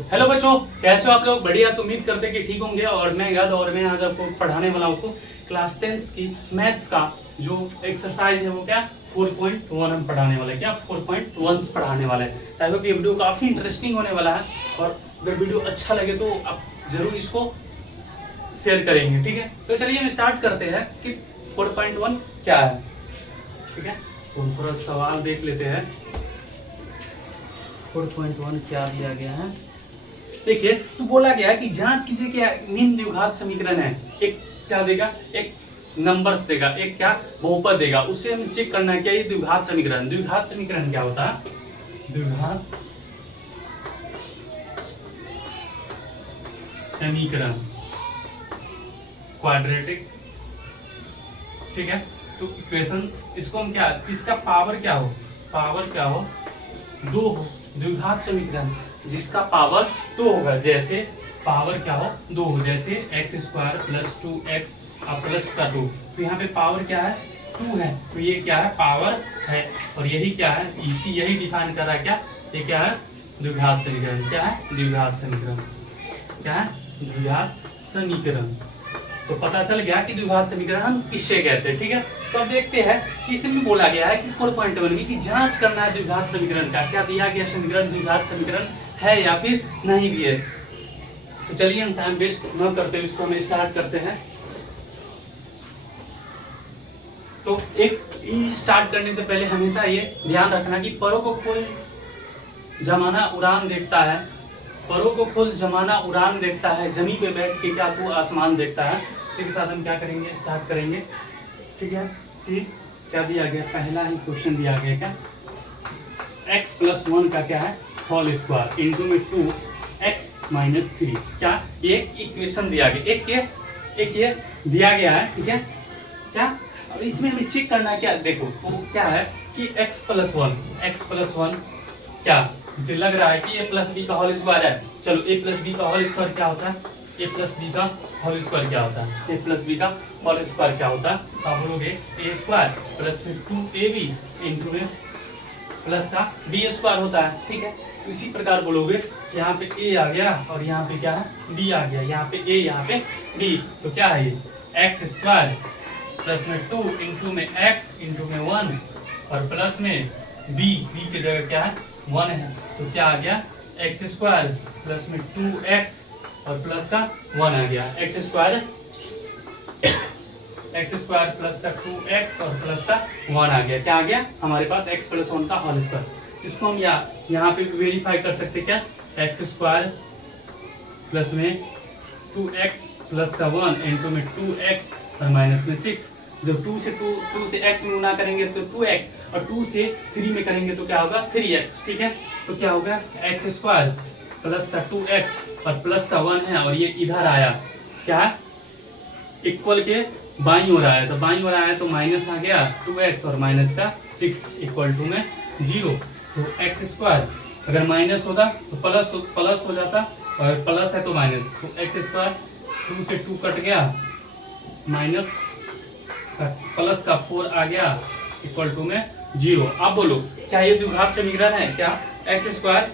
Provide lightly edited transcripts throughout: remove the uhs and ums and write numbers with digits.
Hello बच्चों, कैसे हो आप लोग? बढ़िया। तो उम्मीद करते हैं कि ठीक होंगे। और मैं आज आपको पढ़ाने वाला हूँ क्लास 10 की मैथ्स का जो एक्सरसाइज है वो क्या 4.1 हम पढ़ाने वाले हैं। क्या 4.1 पढ़ाने वाले हैं। आई होप ये वीडियो काफी इंटरेस्टिंग होने वाला है और अगर वीडियो अच्छा लगे तो आप जरूर इसको शेयर करेंगे। ठीक है, तो चलिए हम स्टार्ट करते हैं कि 4.1 क्या है। ठीक है, तो हम थोड़ा सवाल देख लेते हैं। 4.1 क्या दिया गया है, देखिए। तो बोला गया है कि जांच कीजिए कि निम्न द्विघात समीकरण है। एक क्या देगा, एक नंबर्स देगा, एक क्या बहुपद देगा। उससे हमें चेक करना है क्या ये द्विघात समीकरण। द्विघात समीकरण क्या होता है? द्विघात समीकरण क्वाड्रेटिक। ठीक है, तो इक्वेशंस इसको हम क्या, इसका पावर क्या हो, पावर क्या हो, 2 हो। द्विघात समीकरण जिसका पावर 2 होगा, जैसे पावर क्या हो 2 हो, जैसे x² + 2x प्लस का 2। तो यहाँ पे पावर क्या है 2 है, तो ये क्या है पावर है। और यही क्या है, इसी यही डिफाइन कर रहा है क्या, ये क्या है द्विघात समीकरण। क्या है द्विघात समीकरण, क्या है द्विघात समीकरण। तो पता चल गया कि द्विघात समीकरण हम किससे कहते हैं। ठीक है, तो अब देखते हैं कि इसमें बोला गया है कि 4.1 में कि जांच करना है द्विघात समीकरण का। क्या दिया गया समीकरण द्विघात समीकरण है या फिर नहीं भी है। तो चलिए हम टाइम वेस्ट न करते हुए इसको हम स्टार्ट करते हैं। तो एक स्टार्ट करने से पहले हमेशा ये ध्यान रखना कि परों को खोल जमाना उड़ान देखता है, परों को खोल जमाना उड़ान देखता है, जमी पे बैठ के क्या तू आसमान देखता है। इसी के साथ हम क्या करेंगे, स्टार्ट करेंगे। ठीक है, ठीक क्या दिया गया, पहला ही क्वेश्चन दिया गया क्या, x + 1 का क्या है होल स्क्वायर इंटू में 2x - 3। क्या एक इक्वेशन दिया गया, एक ये दिया गया है। ठीक है, क्या और इसमें हमें चेक करना है क्या, देखो तो क्या है कि x + 1 क्या मुझे लग रहा है कि a + b का होल स्क्वायर है। चलो a + b का होल स्क्वायर क्या होता है, a + b का होल स्क्वायर क्या होता है, a + b का होल स्क्वायर क्या होता है। तो आप बोलोगे a² + 2ab इंटू में प्लस का b² होता है। ठीक है, तो इसी प्रकार बोलोगे यहाँ पे a आ गया और यहाँ पे क्या है b आ गया, यहाँ पे a यहाँ पे b। तो क्या है ये x² + 2 इंटू में x इंटू में 1 और प्लस में b की जगह क्या है 1 है। तो क्या आ गया x² + 2x और प्लस का 1 आ गया, x² प्लस का 2x और प्लस का 1 आ गया। क्या आ गया हमारे पास x + 1 का होल स्क्वायर। इसको हम यहाँ पे वेरीफाई कर सकते क्या, x² प्लस में 2x प्लस का 1 इंटू में 2x और माइनस में 6। जब 2 से x में गुना करेंगे तो 2x और 2 से 3 में करेंगे तो क्या होगा 3x। ठीक है, तो क्या होगा x² प्लस का 2x और प्लस का 1 है और ये इधर आया क्या इक्वल के बाईं ओर आया, तो बाईं ओर आया तो माइनस आ गया 2x और माइनस का 6 इक्वल टू में 0। तो x² अगर माइनस होता तो प्लस हो जाता और प्लस है तो माइनस, तो x² 2 से 2 कट गया, माइनस प्लस का 4 आ गया इक्वल टू में 0। अब बोलो क्या ये द्विघात समीकरण है, क्या x²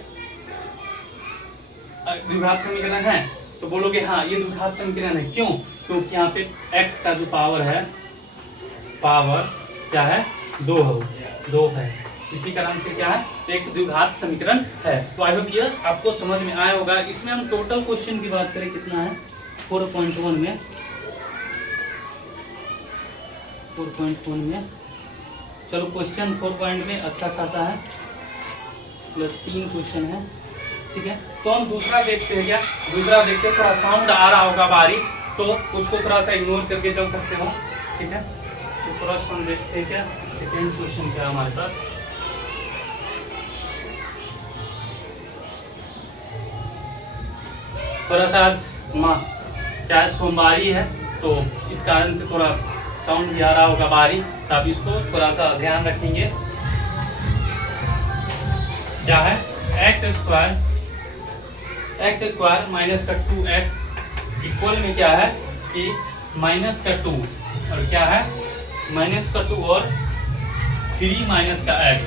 द्विघात समीकरण है। तो बोलोगे हाँ ये द्विघात समीकरण है। क्यों, क्योंकि यहाँ पे x का जो पावर है, पावर क्या है 2 है। इसी कारण से क्या है एक द्विघात समीकरण है। तो आई होप ये आपको समझ में आया होगा। इसमें हम टोटल क्वेश्चन की बात करें कितना है 4.1 में, 4.1 में चलो क्वेश्चन 4 में अच्छा खासा है, प्लस 3 क्वेश्चन है। ठीक है, तो हम दूसरा देखते हैं। क्या दूसरा देखते हैं, थोड़ा साउंड आ रहा होगा बारी, तो उसको थोड़ा सा इग्नोर करके चल सकते हो। ठीक है, तो थोड़ा सा हम देखते हैं क्या सेकेंड क्वेश्चन क्या है हमारे पास। थोड़ा सा आज क्या है सोमवारी है, तो इस कारण से थोड़ा साउंड भी आ रहा होगा बारी, तो आप इसको थोड़ा सा ध्यान रखेंगे। क्या है x² माइनस का 2x इक्वल में क्या है कि माइनस का 2 और क्या है माइनस का 2 और 3 माइनस का x।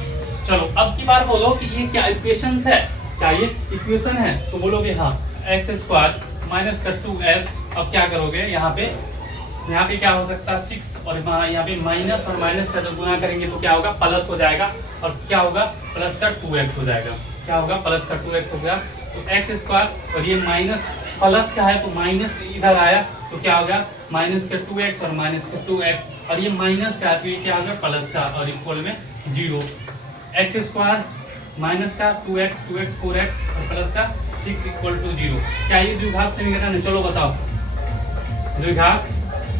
चलो अब की बार बोलो कि ये क्या इक्वेशंस है, क्या ये इक्वेशन है? तो बोलोगे हाँ, एक्स स्क्वायर माइनस का 2x। अब क्या करोगे यहाँ पे क्या हो सकता है 6, और यहाँ पे माइनस और माइनस का जब गुना करेंगे तो क्या होगा प्लस हो जाएगा, और क्या होगा प्लस का 2x हो जाएगा। क्या होगा प्लस का 2x हो गया। तो एक्स स्क्वायर और ये माइनस प्लस का है तो माइनस इधर आया तो क्या होगा माइनस का 2x और माइनस का 2x, और ये माइनस का है तो ये क्या होगा प्लस का, और इक्वल में 0। एक्स स्क्वायर माइनस का 2x 4x और प्लस का 6 इक्वल टू 0। क्या ये द्विघात समीकरण है? चलो बताओ, द्विघात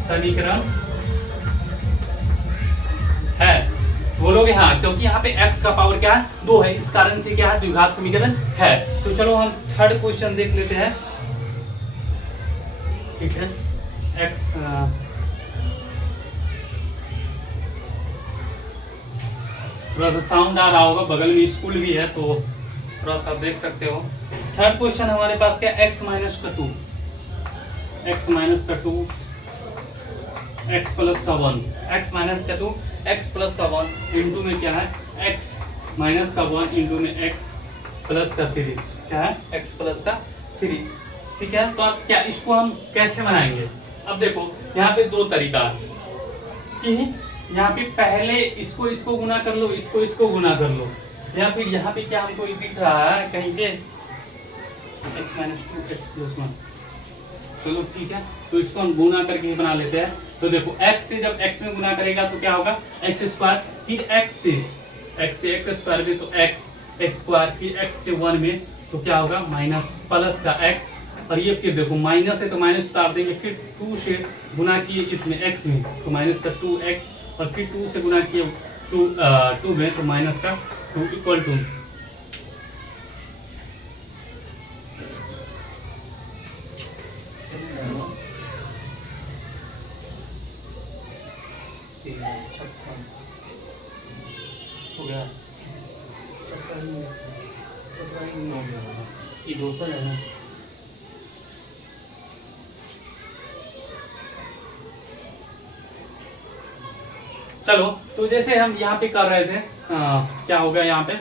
समीकरण है? बोलोगे हाँ, क्योंकि यहाँ पे x का पावर क्या है 2 है, इस कारण से क्या है द्विघात समीकरण है। तो चलो हम थर्ड क्वेश्चन देख लेते हैं। ठीक है, x थोड़ा सा साउंड आ रहा होगा, बगल में स्कूल भी है तो थोड़ा सा देख सकते हो। थर्ड क्वेश्चन हमारे पास क्या x माइनस का 2, x माइनस का 2 x प्लस का 1, x माइनस का 2 x प्लस का 1 इंटू में क्या है x माइनस का 1 इंटू में x प्लस का 3। क्या है x प्लस का 3। ठीक है, तो अब क्या इसको हम कैसे बनाएंगे? अब देखो यहाँ पे दो तरीका है कि यहाँ पे पहले इसको गुना कर लो, इसको गुना कर लो, या फिर यहाँ पे क्या हमको दिख रहा है कहीं पे x माइनस 2 x प्लस 1। चलो ठीक है, तो इसको हम गुना करके ही बना लेते हैं। तो देखो x से जब x में गुना करेगा तो क्या होगा x स्क्वायर, फिर x से x स्क्वायर में तो x स्क्वायर, फिर x से 1 में तो क्या होगा माइनस प्लस का x, और ये फिर देखो माइनस है तो माइनस उतार देंगे, फिर 2 से गुना किए इसमें x में तो माइनस का 2x, और फिर 2 से गुना किए 2 में तो माइनस का 2 इक्वल टू हो गया। ये 200 है ना। चलो, तो जैसे हम यहाँ पे कर रहे थे क्या हो गया यहाँ पे,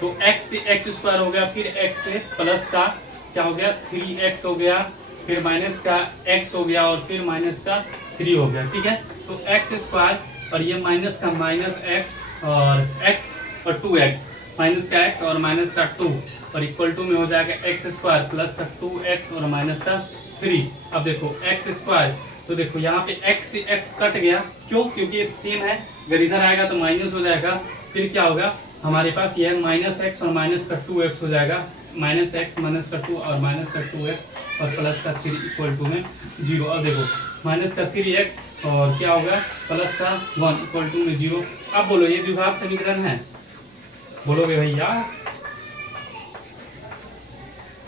तो x से x स्क्वायर हो गया, फिर x से प्लस का क्या हो गया 3x हो गया, फिर माइनस का x हो गया, और फिर माइनस का 3 हो गया। ठीक है, तो x स्क्वायर और ये माइनस का माइनस x और x और 2x, माइनस का x और माइनस का 2, और इक्वल टू में हो जाएगा x स्क्वायर प्लस का 2x और माइनस का 3। अब देखो x स्क्वायर, तो देखो यहाँ पे x से x कट गया, क्यों? क्योंकि ये सेम है, अगर इधर आएगा तो माइनस हो जाएगा, फिर क्या होगा हमारे पास ये माइनस x और माइनस का 2x हो जाएगा, माइनस x माइनस का 2 और माइनस का 2x और प्लस का 3 इक्वल टू में 0। अब देखो माइनस का 3x और क्या होगा प्लस का 1 इक्वल टू में 0। अब बोलो ये द्विघात समीकरण है? बोलोगे भैया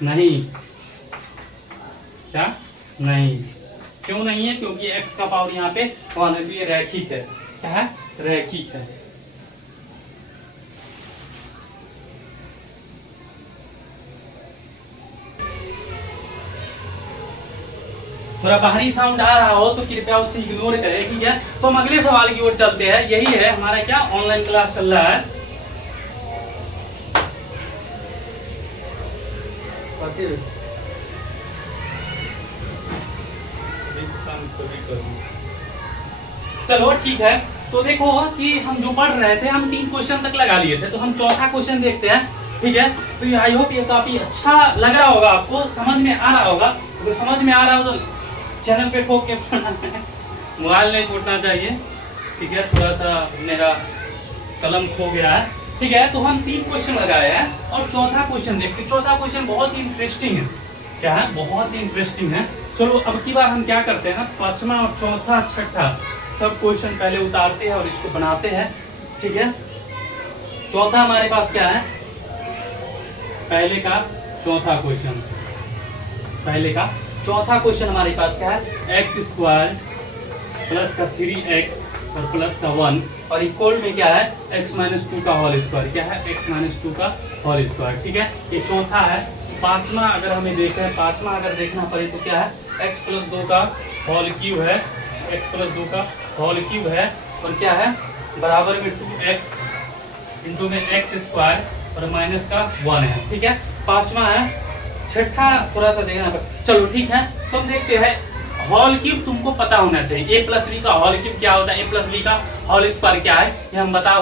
नहीं, क्या नहीं? क्यों नहीं है? क्योंकि x का पावर यहाँ पे 1 है, तो ये रैखिक है। क्या है? रैखिक है। थोड़ा बाहरी साउंड आ रहा हो तो कृपया उसे इग्नोर करें। ठीक है, तो हम अगले सवाल की ओर चलते हैं। यही है हमारा क्या ऑनलाइन क्लास चल रहा है। चलो ठीक है, तो देखो कि हम जो पढ़ रहे थे हम 3 क्वेश्चन तक लगा लिए थे, तो हम चौथा क्वेश्चन देखते हैं। ठीक है, तो ये आई होप ये काफी अच्छा लग रहा होगा, आपको समझ में आ रहा होगा। अगर समझ में आ रहा हो तो चैनल पे ठोक के मोबाइल नहीं टूटना चाहिए। ठीक है, थोड़ा सा मेरा कलम खो गया है। ठीक है, तो हम 3 क्वेश्चन लगाए हैं और चौथा क्वेश्चन देखते हैं। चौथा क्वेश्चन बहुत ही इंटरेस्टिंग है। क्या है? बहुत ही इंटरेस्टिंग है। चलो अब की बार हम क्या करते हैं ना, 5वां और चौथा छठा सब क्वेश्चन पहले उतारते हैं और इसको बनाते हैं। ठीक है, चौथा हमारे पास क्या है, पहले का चौथा क्वेश्चन। पहले का चौथा क्वेश्चन हमारे पास क्या है, एक्स स्क्वायर प्लस का 3x और प्लस का 1 और इक्वल में क्या है x माइनस 2 का होल स्क्वायर। क्या है? x माइनस 2 का होल स्क्वायर। ठीक है, ये चौथा है। पांचवा अगर हमें देखें, पांचवा अगर देखना पड़े तो क्या है, x प्लस 2 का होल क्यूब है, x प्लस 2 का होल क्यूब है, और क्या है बराबर में 2x इंटू में x स्क्वायर और माइनस का 1 है। ठीक है, पांचवा है, छठा थोड़ा सा देखना पड़ेगा। चलो ठीक है, तो हम देखते हैं होल क्यूब तुमको पता होना चाहिए। a प्लस बी का होल क्यूब क्या होता है, a प्लस बी का होल स्क्वायर क्या है, ये हम बता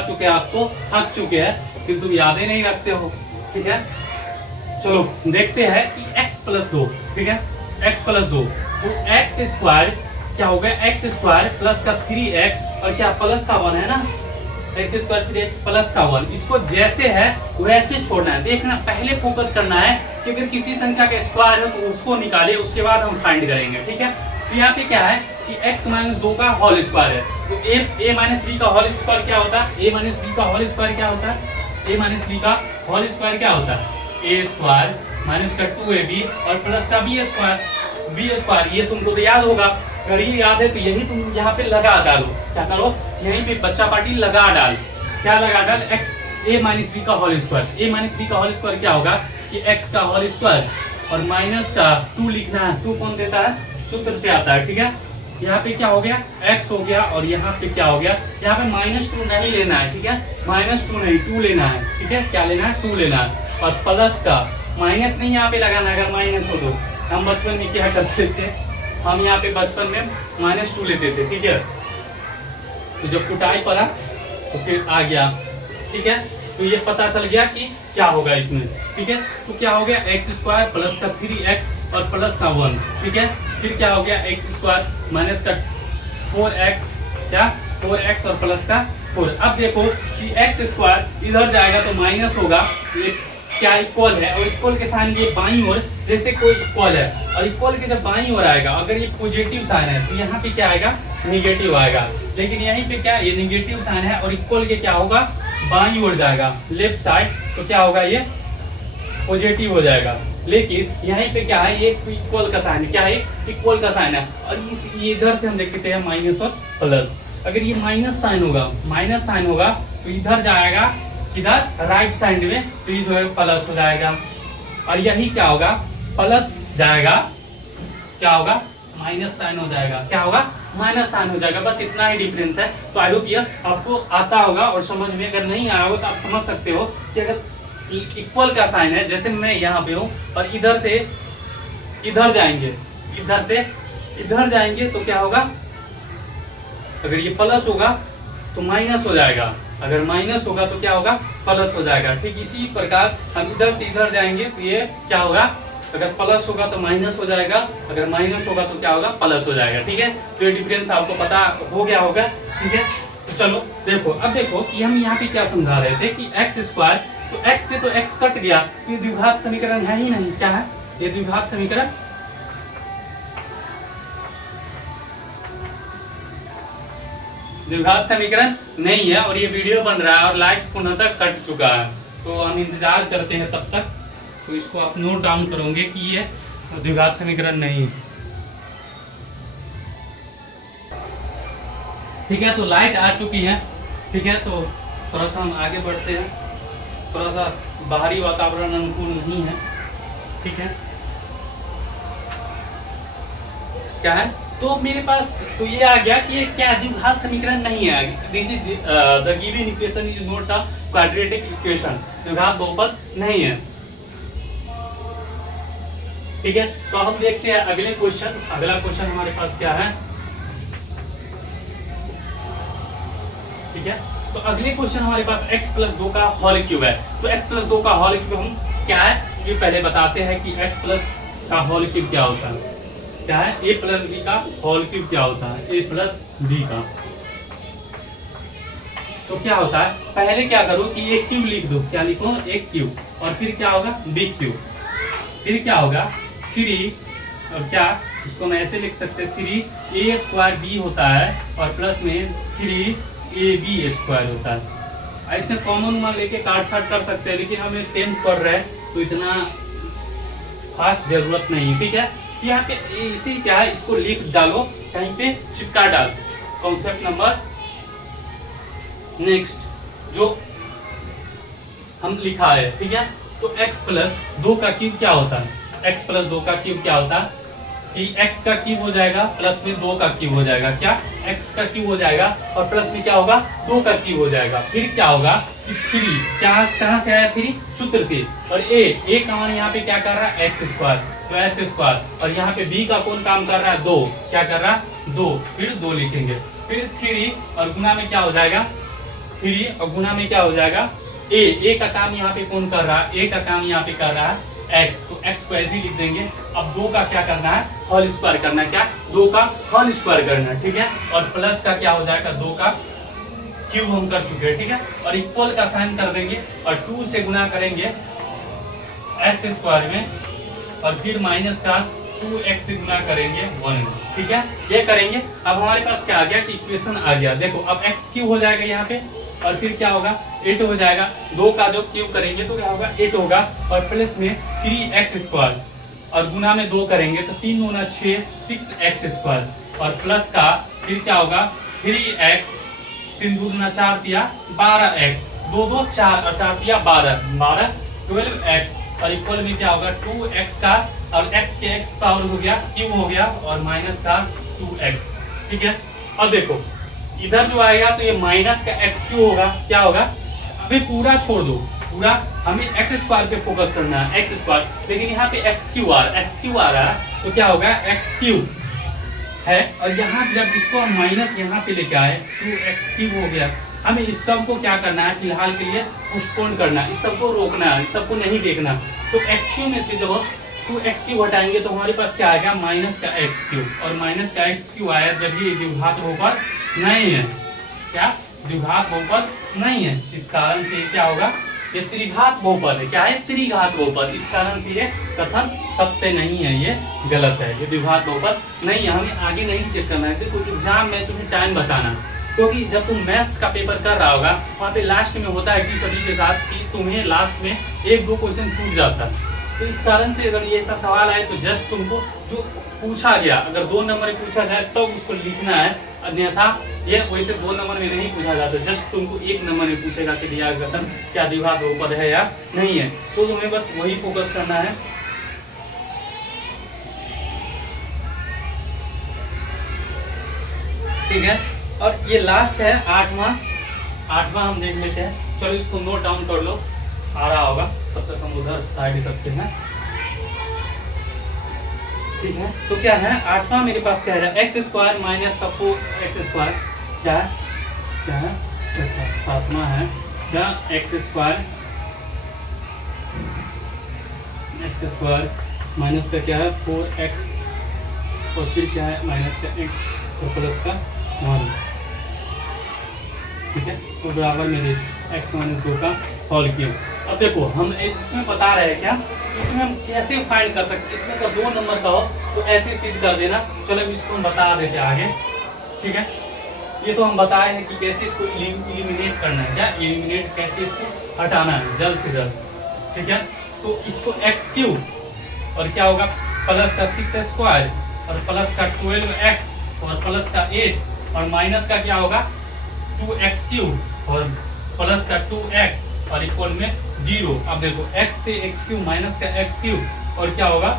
चुके हैं, आपको थक चुके हैं, कि तुम याद ही नहीं रखते हो। ठीक है, चलो देखते हैं कि x प्लस 2, ठीक है, x प्लस 2, तो एक्स स्क्वायर क्या हो गया, एक्स स्क्वायर प्लस का 3x और क्या प्लस का 1 है ना, एक्स स्क्वायर 3x प्लस का 1, इसको जैसे है वैसे छोड़ना है। देखना, पहले फोकस करना है कि अगर किसी संख्या का स्क्वायर है तो उसको निकाले, उसके बाद हम फाइंड करेंगे। ठीक है, तो यहाँ पे क्या है कि x माइनस 2 का होल स्क्वायर है, तो a माइनस बी का होल स्क्वायर क्या होता है, a माइनस बी का होल स्क्वायर क्या होता है, a माइनस बी का होल स्क्वायर क्या होता है, a स्क्वायर माइनस का 2ab और प्लस का b स्क्वायर। ये तुमको तो याद होगा, अगर ये याद है तो यही तुम यहाँ पे लगा डालो। क्या करो, यहीं पे बच्चा पार्टी लगा डाल, क्या लगा डाल, x a माइनस बी का whole square. a minus B का होल स्क्वायर क्या होगा कि x का होल स्क्वायर और माइनस का 2 लिखना है। 2 कौन देता है, सूत्र से आता है। ठीक है, यहाँ पे क्या हो गया, x हो गया और यहाँ पे क्या हो गया, यहाँ पे -2 नहीं लेना है। ठीक है, -2 नहीं, 2 लेना है। ठीक है, क्या लेना है, 2 लेना है और प्लस का माइनस नहीं यहाँ पे लगाना। अगर माइनस हो तो हम बचपन में क्या करते थे, हम यहाँ पे बचपन में -2 लेते थे। ठीक है, तो जब कुटाई पड़ा तो फिर आ गया। ठीक है, तो ये पता चल गया कि क्या होगा इसमें। ठीक है, तो क्या हो गया, एक्स स्क्वायर प्लस का 3x और प्लस का 1। ठीक है, फिर क्या हो गया, एक्स स्क्वायर माइनस का 4x, क्या 4x और प्लस का 4। अब देखो कि एक्स स्क्वायर इधर जाएगा तो माइनस होगा, ये क्या इक्वल है, और इक्वल के साइन ये बाईं ओर, जैसे कोई इक्वल है और इक्वल के जब बाईं ओर आएगा, अगर ये पॉजिटिव साइन है तो यहाँ पे क्या आएगा, निगेटिव आएगा। लेकिन यहीं पे क्या, ये निगेटिव साइन है और इक्वल के क्या होगा, बाईं ओर जाएगा लेफ्ट साइड, तो क्या होगा, ये पॉजिटिव हो जाएगा। लेकिन यहीं पे क्या है, ये इक्वल का साइन है, क्या है, इक्वल का साइन है। और ये इधर से हम देखते हैं माइनस और प्लस, अगर ये माइनस साइन होगा तो इधर जाएगा, इधर राइट साइड में, तो ये जो है प्लस हो जाएगा। और यही क्या होगा, प्लस जाएगा, क्या होगा, माइनस साइन हो जाएगा। क्या होगा, माइनस साइन हो जाएगा। बस इतना ही डिफरेंस है। तो आई होप ये आपको आता होगा और समझ में, अगर नहीं आया हो तो आप समझ सकते हो कि अगर इक्वल का साइन है, जैसे मैं यहाँ पे हूँ और इधर से इधर जाएंगे, इधर से इधर जाएंगे तो क्या होगा, अगर ये प्लस होगा तो माइनस हो जाएगा, अगर माइनस होगा तो क्या होगा, प्लस हो जाएगा। ठीक इसी प्रकार हम इधर से इधर जाएंगे तो ये क्या होगा, अगर प्लस होगा तो माइनस हो जाएगा, अगर माइनस होगा तो क्या होगा, प्लस हो जाएगा। ठीक है, तो ये डिफरेंस आपको पता हो गया होगा। ठीक है, तो चलो देखो, अब देखो कि हम यहाँ पे क्या समझा रहे थे कि एक्स स्क्वायर, तो एक्स से तो एक्स कट गया, ये द्विघात समीकरण है ही नहीं। क्या है, ये द्विघात समीकरण नहीं है। और ये वीडियो बन रहा है और लाइट पूर्णतः कट चुका है, तो हम इंतजार करते हैं तब तक। तो इसको आप नोट डाउन करोगे कि ये द्विघात समीकरण नहीं। ठीक है, तो लाइट आ चुकी है। ठीक है, तो थोड़ा सा हम आगे बढ़ते हैं, थोड़ा सा बाहरी वातावरण अनुकूल नहीं है। ठीक है, क्या है, तो मेरे पास तो ये आ गया कि ये क्या द्विघात समीकरण नहीं है। This is the given equation is not a quadratic equation, द्विघात बहुपद नहीं है। ठीक है, तो हम देखते हैं अगले क्वेश्चन। अगला क्वेश्चन हमारे पास क्या है, ठीक है, तो अगले क्वेश्चन हमारे पास x प्लस 2 का होल क्यूब है। तो x प्लस 2 का होल क्यूब हम क्या है, ये पहले बताते हैं कि x प्लस का होल क्यूब क्या होता है। क्या है, a प्लस बी का होल क्यूब क्या होता है, a प्लस बी का। तो क्या होता है, पहले क्या करो कि एक क्यूब लिख दो, क्या लिखो, एक क्यूब, और फिर क्या होगा, बी क्यूब, फिर क्या होगा 3, और क्या इसको मैं ऐसे लिख सकते 3a स्क्वायर b होता है और प्लस में 3ab स्क्वायर होता है। ऐसे कॉमन मान लेके काट छाट कर सकते हैं, लेकिन हमें 10th पढ़ रहे हैं तो इतना खास जरूरत नहीं है। ठीक है, यहाँ पे इसी क्या है, इसको लिख डालो, कहीं पे चिपका डाल। कॉन्सेप्ट नंबर नेक्स्ट जो हम लिखा है। ठीक है, तो x प्लस 2 का क्यूब क्या होता है, x प्लस 2 का क्यूब क्या होता है, कि x का क्यूब हो जाएगा प्लस में 2 का क्यूब हो जाएगा। क्या x का क्यूब हो जाएगा और प्लस में क्या होगा 2 का क्यूब हो जाएगा। फिर क्या होगा कि 3 क्या कहां से आया 3 सूत्र से, और a का मान यहाँ पे क्या कर रहा है x स्क्वायर, तो x स्क्वायर, और यहाँ पे b का कौन काम कर रहा है 2, क्या कर रहा है 2, फिर 2 लिखेंगे, फिर 3 और गुना में क्या हो जाएगा 3 और गुना में क्या हो जाएगा a का काम यहाँ पे कौन कर रहा है, a का काम यहाँ पे कर रहा है x, तो x को ऐसे ही लिख देंगे। अब 2 का क्या करना है होल स्क्वायर करना है, क्या 2 का होल स्क्वायर करना है, ठीक है, और प्लस का क्या हो जाएगा 2 का क्यूब हम कर चुके हैं, ठीक है, और इक्वल का साइन कर देंगे और 2 से गुना करेंगे x स्क्वायर में, और फिर माइनस का 2x से गुना करेंगे 1, ठीक है, ये करेंगे। अब हमारे पास क्या आ गया कि इक्वेशन आ गया। देखो अब x क्यूब हो जाएगा यहाँ पे, और फिर क्या होगा 8 हो जाएगा, 2 का जो क्यूब करेंगे तो क्या होगा 8 होगा, और प्लस में 3x स्क्वायर, और गुना में 2 करेंगे तो 3 गुना 6x स्क्वायर, और प्लस का फिर क्या होगा 3x, 3 गुना 4 दिया 12x, 2 2 4 और 4 दिया 12 12x, और इक्वल में क्या होगा 2x का, और x के x पावर हो गया क्यूब हो गया, और माइनस का 2x, ठीक है। अब देखो इधर जो आएगा तो ये माइनस का x क्यूब होगा, क्या होगा अभी पूरा छोड़ दो, पूरा हमें x स्क्वायर पे फोकस करना है, x स्क्वायर, लेकिन यहाँ पे x क्यूब आ रहा है तो क्या होगा x क्यूब है, और यहाँ से जब इसको हम माइनस यहाँ पे लेके आए 2x क्यूब हो गया। हमें इस सब को क्या करना है फिलहाल के लिए पोस्टपोन करना है, इस सब को रोकना है, इस सब को नहीं देखना। तो x क्यूब में से जब 2x क्यूब हटाएंगे तो हमारे पास क्या आएगा माइनस का x क्यूब, और माइनस का x क्यूब आया जब ये द्विघात बहुपद नहीं है, क्या द्विघात बहुपद नहीं है, इस कारण से क्या होगा ये त्रिघात बहुपद है। क्या है त्रिघात बहुपद, इस कारण से ये कथन सत्य नहीं है, ये गलत है, ये द्विघात बहुपद नहीं है। हमें आगे नहीं चेक करना है, देखो एग्जाम में तुम्हें टाइम बचाना, क्योंकि जब तुम मैथ्स का पेपर कर रहा होगा वहाँ पे लास्ट में होता है कि सभी के साथ कि तुम्हें लास्ट में 1-2 क्वेश्चन छूट जाता है। तो इस कारण से अगर ये ऐसा सवाल आए तो जस्ट तुमको जो पूछा गया अगर 2 नंबर में पूछा जाए तो उसको लिखना है, अन्यथा ये वैसे 2 नंबर में नहीं पूछा जाता, जस्ट तुमको 1 नंबर में पूछेगा कि दिया कथन क्या द्विघात बहुपद है या नहीं है, तो तुम्हें बस वही फोकस करना है। ठीक है, और ये लास्ट है 8वां हम देख लेते हैं। चलो इसको नोट डाउन कर लो, आ रहा होगा, तब तक हम उधर साइड करते हैं। ठीक है, तो क्या है 8वां मेरे पास कह रहा है x स्क्वायर माइनस का 4x स्क्वायर, क्या है 7वां है क्या x स्क्वायर माइनस का क्या है 4x, और फिर क्या है माइनस का x और प्लस का 1, ठीक है, तो बराबर में x माइनस 2 का होल क्यूब। अब देखो हम इसमें बता रहे हैं क्या, इसमें हम कैसे फाइंड कर सकते हैं, इसमें अगर 2 नंबर का हो तो ऐसे सिद्ध कर देना। चलो इसको हम बता देते हैं आगे, ठीक है, ये तो हम बताए हैं कि कैसे इसको इलिमिनेट करना है, क्या इलिमिनेट कैसे इसको हटाना है जल्द से जल्द, ठीक है। तो इसको x क्यूब और क्या होगा प्लस का 6 स्क्वायर और प्लस का 12x और प्लस का 8 और माइनस का क्या होगा 2x क्यूब और प्लस का 2x और इक्वल में 0। अब देखो x से x क्यूब माइनस का x क्यूब और क्या होगा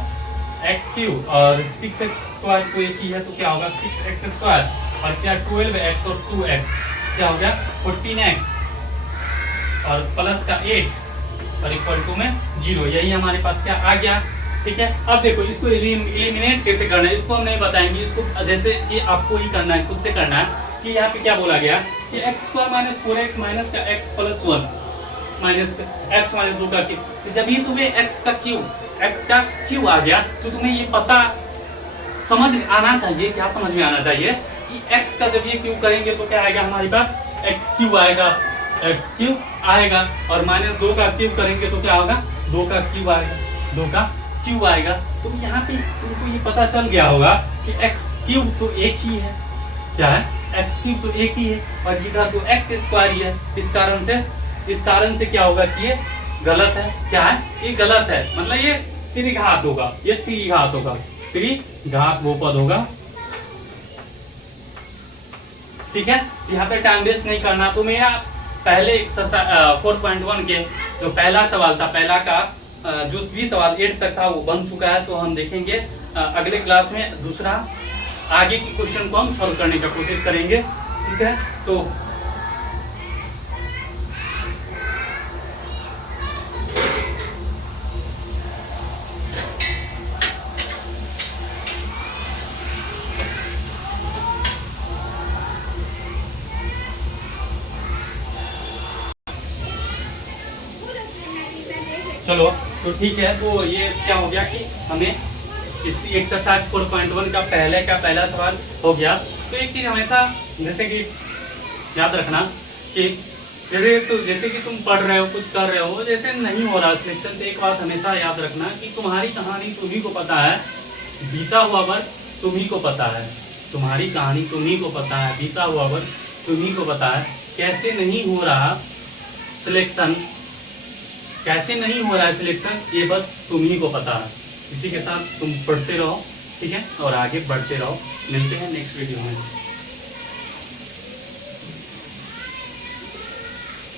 x क्यूब और 6x स्क्वायर को एक ही है तो क्या होगा 6x स्क्वायर और क्या 12x और 2x क्या हो गया 14x और प्लस का 8 और इक्वल टू में 0। यही हमारे पास क्या आ गया, ठीक है। अब देखो इसको एलिमिनेट कैसे करना है इसको हम नहीं बताएंगे, इसको जैसे कि आपको ही करना है, खुद से करना है। कि यहाँ पे क्या बोला गया कि x square minus 4x minus का x plus 1 minus x minus 2 का क्यूब। तो जब ये तुम्हें x का क्यूब आ गया तो तुम्हें ये पता समझ आना चाहिए, क्या समझ में आना चाहिए कि x का जब ये क्यूब करेंगे तो क्या आएगा हमारे पास x क्यूब आएगा और माइनस 2 का क्यूब करेंगे तो क्या होगा 2 का क्यूब आएगा। तो यहाँ पे तुमको ये पता चल गया होगा कि x क्यूब तो एक ही है, क्या है x क्यूब तो एक ही है और इधर तो x स्क्वायर ही है। इस कारण से क्या होगा कि ये गलत है, क्या है ये गलत है, मतलब ये त्रिघात होगा, त्रिघात बहुपद होगा। ठीक है, यहाँ पे टाइम वेस्ट नहीं करना। तो मेरा पहले 4.1 के जो पहला सवाल था, पहला का जो भी सवाल 8 तक था वो बन चुका है, तो हम देखेंगे अगले क्लास में दूसरा आगे की क्वेश्चन को हम सॉल्व करने का कोशिश करेंगे। ठीक है, तो चलो, तो ठीक है, तो ये क्या हो गया कि हमें इस एक्सरसाइज 4.1 का पहला सवाल हो गया। तो एक चीज हमेशा जैसे कि याद रखना कि जैसे कि तुम पढ़ रहे हो, कुछ कर रहे हो, जैसे नहीं हो रहा सिलेक्शन, तो एक बात हमेशा याद रखना कि तुम्हारी कहानी तुम्ही को पता है, बीता हुआ वर्ष तुम्ही को पता है, तुम्हारी कहानी तुम्ही को पता है, बीता हुआ वर्ष तुम्ही को पता है। कैसे नहीं हो रहा सिलेक्शन, कैसे नहीं हो रहा है सिलेक्शन, ये बस तुम्ही को पता है। इसी के साथ तुम पढ़ते रहो, ठीक है, और आगे बढ़ते रहो। मिलते हैं नेक्स्ट वीडियो में।